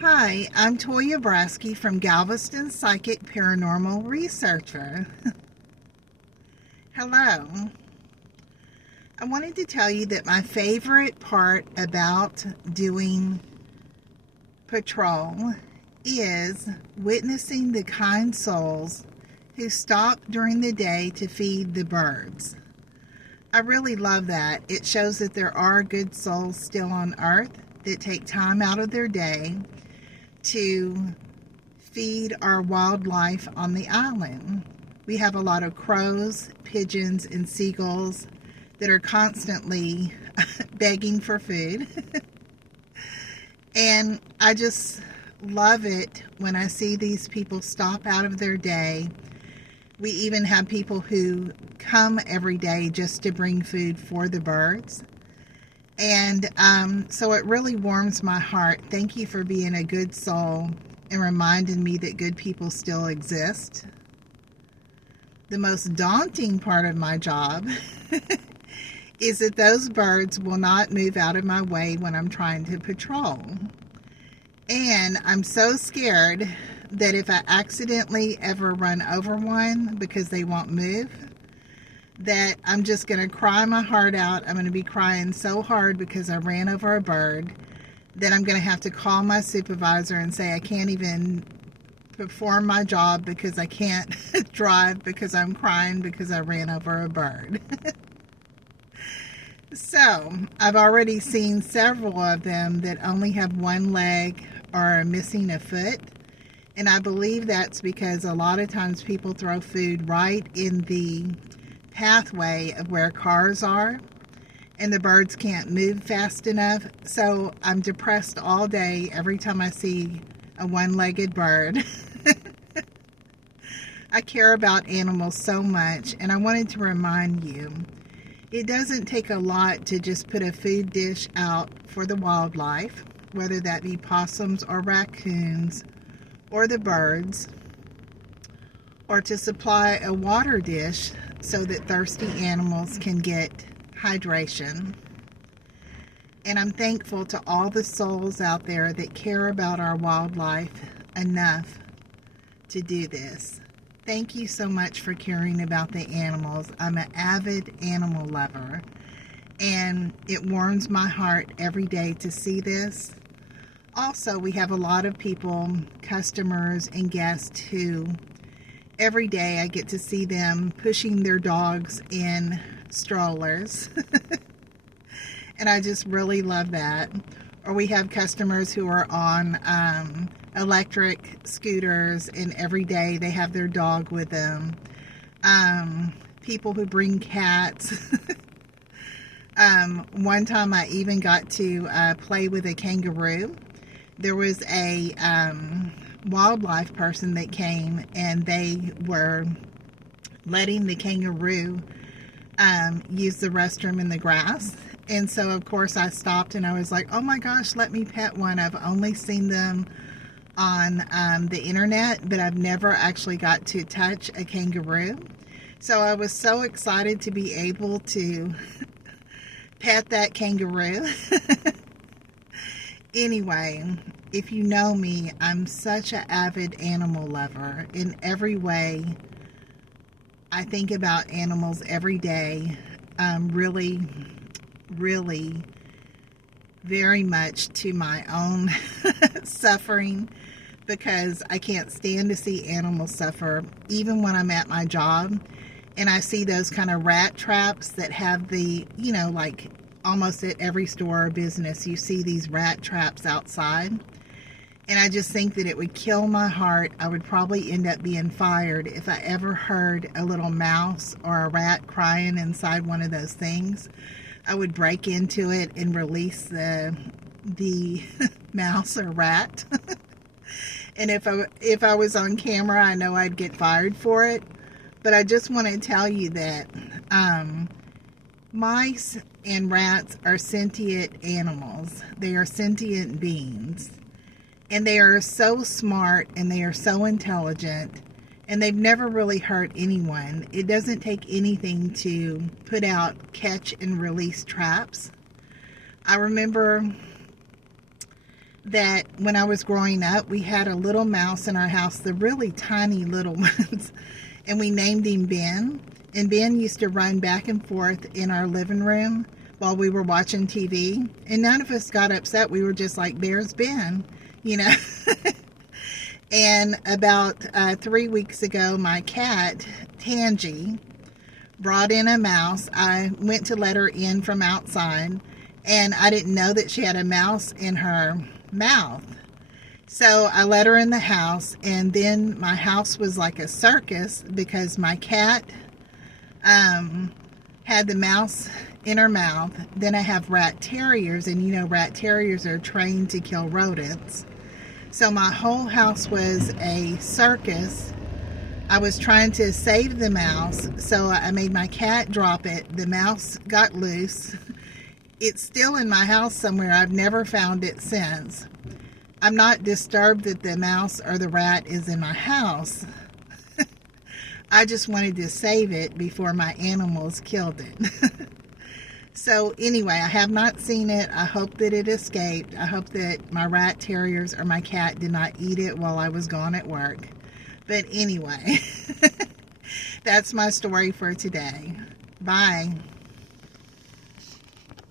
Hi, I'm Toya Brasky from Galveston Psychic Paranormal Researcher. Hello. I wanted to tell you that my favorite part about doing patrol is witnessing the kind souls who stop during the day to feed the birds. I really love that. It shows that there are good souls still on earth that take time out of their day to feed our wildlife on the island. We have a lot of crows, pigeons, and seagulls that are constantly begging for food. And I just love it when I see these people stop out of their day. We even have people who come every day just to bring food for the birds. And so it really warms my heart. Thank you for being a good soul and reminding me that good people still exist. The most daunting part of my job is that those birds will not move out of my way when I'm trying to patrol. And I'm so scared that if I accidentally ever run over one because they won't move, that I'm just going to cry my heart out. I'm going to be crying so hard because I ran over a bird that I'm going to have to call my supervisor and say I can't even perform my job because I can't drive because I'm crying because I ran over a bird. So, I've already seen several of them that only have one leg or are missing a foot. And I believe that's because a lot of times people throw food right in the pathway of where cars are, and the birds can't move fast enough. So I'm depressed all day every time I see a one-legged bird. I care about animals so much, and I wanted to remind you, it doesn't take a lot to just put a food dish out for the wildlife, whether that be possums or raccoons or the birds, or to supply a water dish so that thirsty animals can get hydration. And I'm thankful to all the souls out there that care about our wildlife enough to do this. Thank you so much for caring about the animals. I'm an avid animal lover, and it warms my heart every day to see this. Also, we have a lot of people, customers and guests who every day I get to see them pushing their dogs in strollers. And I just really love that. Or we have customers who are on electric scooters, and every day they have their dog with them. People who bring cats. One time I even got to play with a kangaroo. There was a wildlife person that came, and they were letting the kangaroo use the restroom in the grass. And so of course I stopped and I was like, oh my gosh, let me pet one. I've only seen them on the internet, but I've never actually got to touch a kangaroo. So I was so excited to be able to pet that kangaroo. Anyway, if you know me, I'm such an avid animal lover. In every way, I think about animals every day. Really, really, very much to my own suffering, because I can't stand to see animals suffer, even when I'm at my job and I see those kind of rat traps that have the, like almost at every store or business, you see these rat traps outside. And I just think that it would kill my heart. I would probably end up being fired if I ever heard a little mouse or a rat crying inside one of those things. I would break into it and release the mouse or rat. And if I was on camera, I know I'd get fired for it. But I just want to tell you that mice and rats are sentient animals. They are sentient beings. And they are so smart and they are so intelligent, and they've never really hurt anyone. It doesn't take anything to put out catch and release traps. I remember that when I was growing up, we had a little mouse in our house, the really tiny little ones, and we named him Ben. And Ben used to run back and forth in our living room while we were watching TV. And none of us got upset. We were just like, there's Ben, you know. And about 3 weeks ago, my cat, Tangy, brought in a mouse. I went to let her in from outside, and I didn't know that she had a mouse in her mouth. So I let her in the house, and then my house was like a circus because my cat had the mouse in her mouth. Then I have rat terriers, and you know rat terriers are trained to kill rodents. So my whole house was a circus. I was trying to save the mouse, so I made my cat drop it. The mouse got loose. It's still in my house somewhere. I've never found it since. I'm not disturbed that the mouse or the rat is in my house. I just wanted to save it before my animals killed it. So anyway, I have not seen it. I hope that it escaped. I hope that my rat terriers or my cat did not eat it while I was gone at work. But anyway, that's my story for today. Bye.